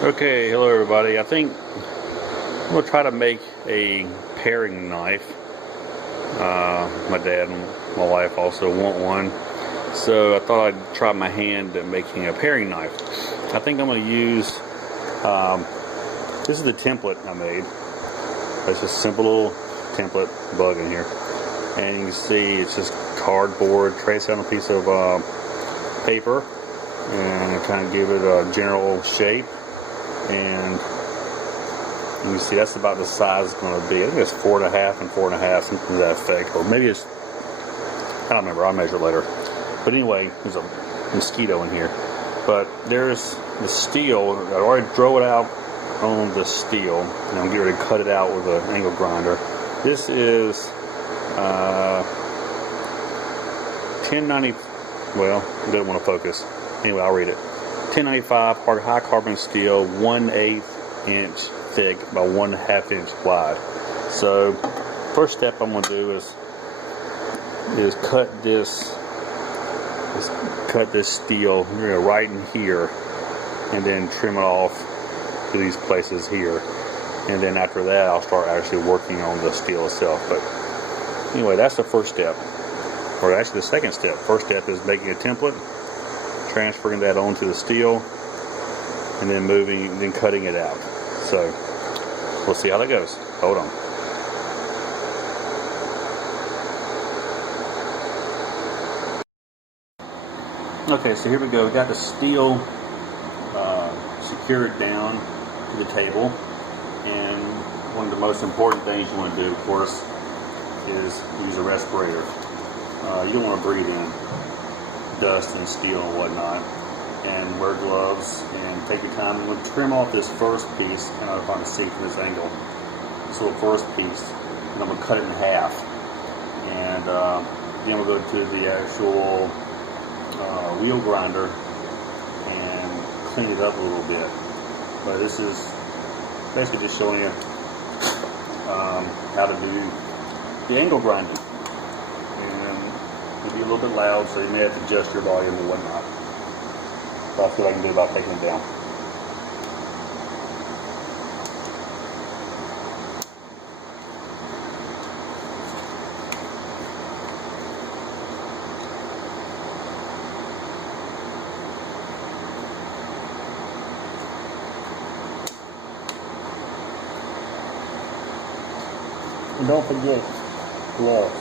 Okay, hello everybody. I think I'm going to try to make a paring knife. My dad and my wife also want one. So I thought I'd try my hand at making a paring knife. I think I'm going to use, this is the template I made. It's just a simple little template bug in here. And you can see it's just cardboard, traced on a piece of paper. And kind of give it a general shape. And you can see that's about the size it's going to be. I think it's 4.5 and 4.5, something to that effect. Or maybe it's, I don't remember, I'll measure later. But anyway, there's a mosquito in here. But there's the steel. I already drove it out on the steel. And I'm getting ready to cut it out with an angle grinder. This is 1090, well, it doesn't want to focus. Anyway, I'll read it. 1095 high carbon steel, 1/8 inch thick by 1/2 inch wide. So, first step I'm going to do is cut this steel right in here, and then trim it off to these places here. And then after that, I'll start actually working on the steel itself. But anyway, that's the first step, or actually the second step. First step is making a template, transferring that onto the steel, and then then cutting it out. So we'll see how that goes. Hold on. Okay, so here we go. We got the steel secured down to the table, and one of the most important things you want to do, of course, is use a respirator. You don't want to breathe in dust and steel and whatnot, and wear gloves and take your time. I'm going to trim off this first piece, kind of hard to see from this angle. This little first piece, and I'm going to cut it in half, and then we'll go to the actual wheel grinder and clean it up a little bit. But this is basically just showing you how to do the angle grinding. It'll be a little bit loud, so you may have to adjust your volume and whatnot. But I'll see what I can do about taking it down. And don't forget gloves.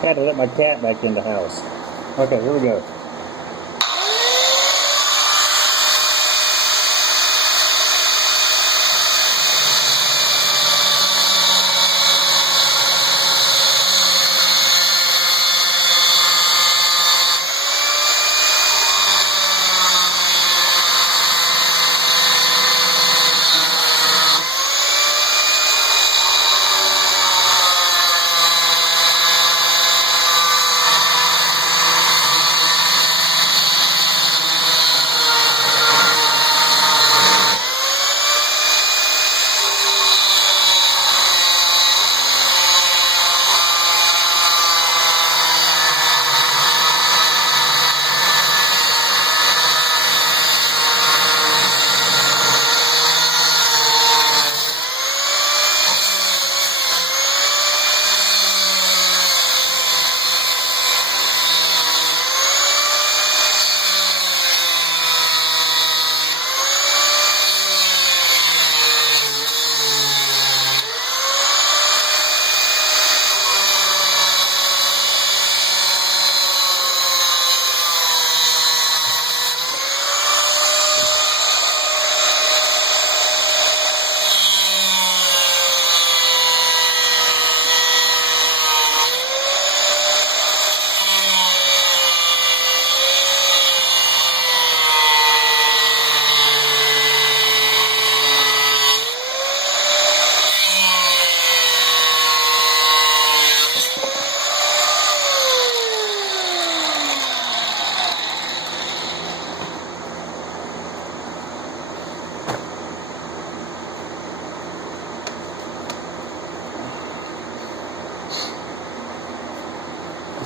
I had to let my cat back in the house. Okay, here we go.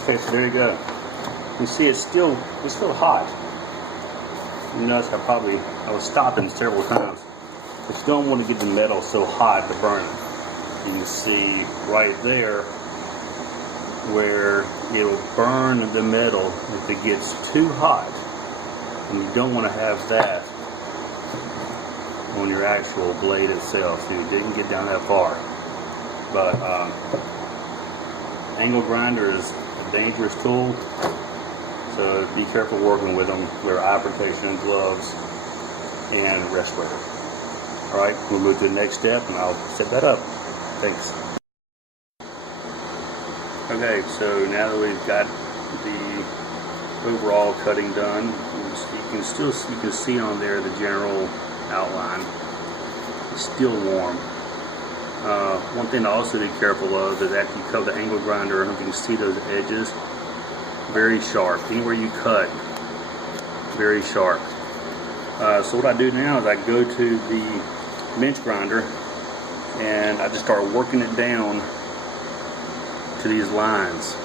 Okay, so there you go. You see it's still hot. You notice I was stopping several times. But you don't want to get the metal so hot to burn it. You can see right there where it'll burn the metal if it gets too hot. And you don't want to have that on your actual blade itself. So you didn't get down that far. But angle grinder is a dangerous tool. So be careful working with them. Wear eye protection, gloves, and respirator. Alright, we'll move to the next step and I'll set that up. Thanks. Okay, so now that we've got the overall cutting done, you can see on there the general outline. It's still warm. One thing to also be careful of is after you cut the angle grinder, you can see those edges. Very sharp. Anywhere you cut, very sharp. So what I do now is I go to the bench grinder and I just start working it down to these lines.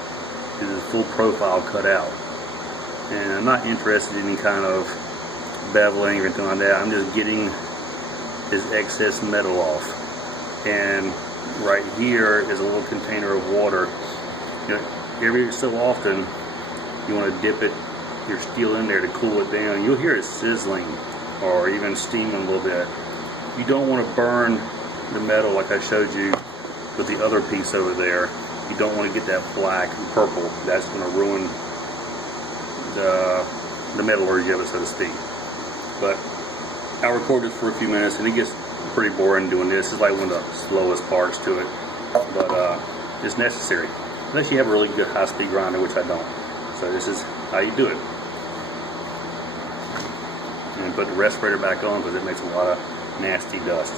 This is full profile cut out. And I'm not interested in any kind of beveling or anything like that. I'm just getting this excess metal off. And right here is a little container of water. You know, every so often you want to dip your steel in there to cool it down. You'll hear it sizzling or even steaming a little bit. You don't want to burn the metal like I showed you with the other piece over there. You don't want to get that black and purple. That's going to ruin the metallurgy of it, so to speak. But I'll record this for a few minutes and it gets pretty boring doing this. It's like one of the slowest parts to it, but it's necessary unless you have a really good high-speed grinder, which I don't. So this is how you do it. And put the respirator back on because it makes a lot of nasty dust.